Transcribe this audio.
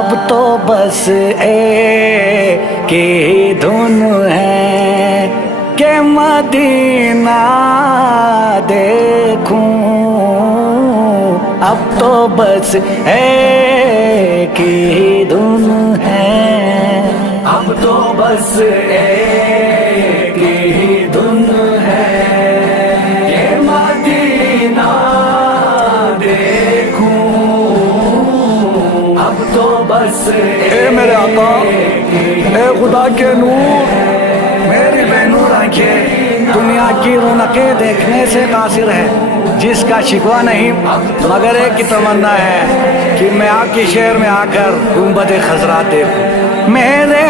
अब तो बस एक ही धुन है कि मदीना देखूं। अब तो बस एक ही धुन है, अब तो बस एक ही धुन है कि मदीना देखूं। अब तो बस ए मेरे आका, ए खुदा के नूर, मेरी बेनूर आंखें दुनिया की रौनकें देखने से कासिर है। जिसका शिकवा नहीं मगर एक की तमन्ना है कि मैं आपके शहर में आकर गुंबद खजरा देखूं। मेरे